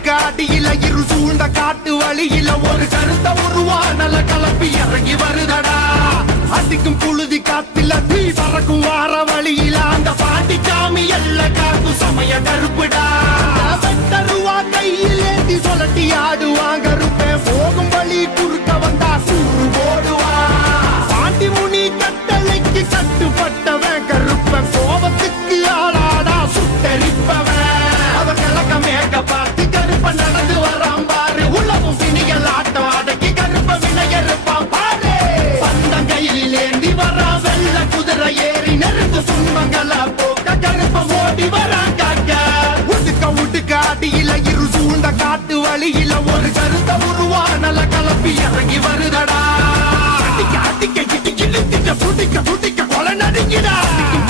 காட்டியில இரு சூழ்ந்த காட்டு வழியில ஒரு கருத்த உருவானல கலப்பி இறங்கி வருதடா அடிக்கும் புழுதி காத்தில தீ பறக்கும் வார வழியில அந்த பாட்டி சாமி எல்ல காக்கும் சமய கருப்புடா தருவா கையில் ஏந்தி சொல்லட்டி ஆடுவாங்க கருப்பேன் போகும் வழி குறுக்க வந்தா சூறு போடுவா பாண்டி முனி கட்டளைக்கு கட்டுப்பட்டவன் கருப்பன் கோபத்துக்கு ஆளாடா சுட்டரிப்பவன் அவன் கிழக்க மேக்க பார்த்து கருப்ப நடந்து வரான் பாரு உலகம் பிணிகள் ஆட்டம் அடக்கி கருப்ப வினையறுப்பான் பாரு பந்தம் கையில் ஏந்தி வரா வெள்ள குதிரை ஏறி நெருங்கு துன்பங்கள போக்க கருப்ப ஓடி வரான் காக்க உடுக்க அடியில இரு சூழ்ந்த காட்டு வழியில ஒரு கருத்த உருவானல கலப்பி இறங்கி வருதடா அடிக்க அடிக்க இடிக்க இழுத்திட்ட துடிக்க துடிக்க கொலை நடுங்கிடா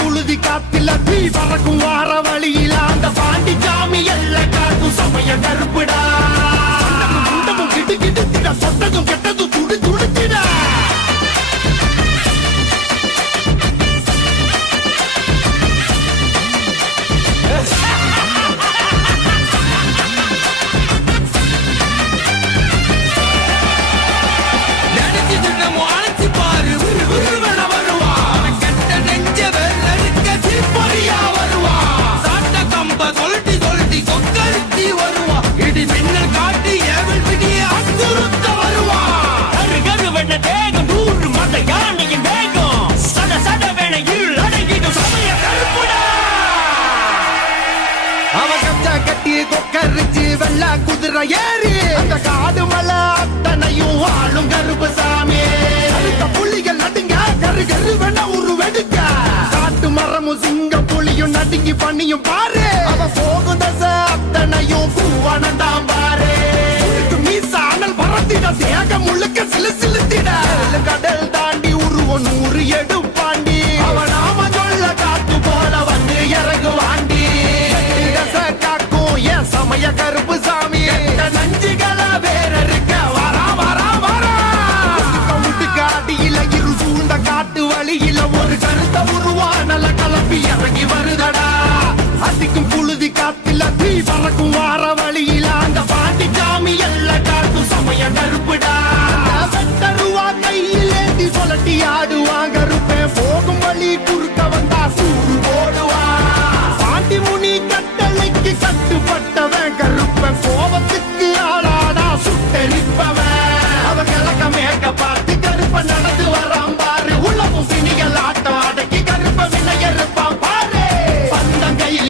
புழுதி காத்தில தீ பறக்கும் வார வழியில அந்த பாண்டி சாமி எல்ல காக்கும் சமய கருப்புடா குண்டமும் கிட்டு கிட்டுத்திட சொட்டதும் கெட்டதும் துடி துடித்திடா கொக்கரிச்சு வெள்ள குதிரை ஏறி அந்த காடு மலை அத்தனையும் ஆளும் கருப்பு சாமி அடுத்த புலிகள் நடுங்க கரு கரு வேணா ஒரு வெடுக்க காட்டு மரமும் சிங்க புலியும் நடுங்கி பண்ணியும் பாரு அவ போகும் தசை அத்தனையும் பூவானந்தான் பாரு மீச அனல் பறத்திட தேகம் முழுக்க சிலு சிலுத்திட கடல் தாண்டி உருவம் 100 எடு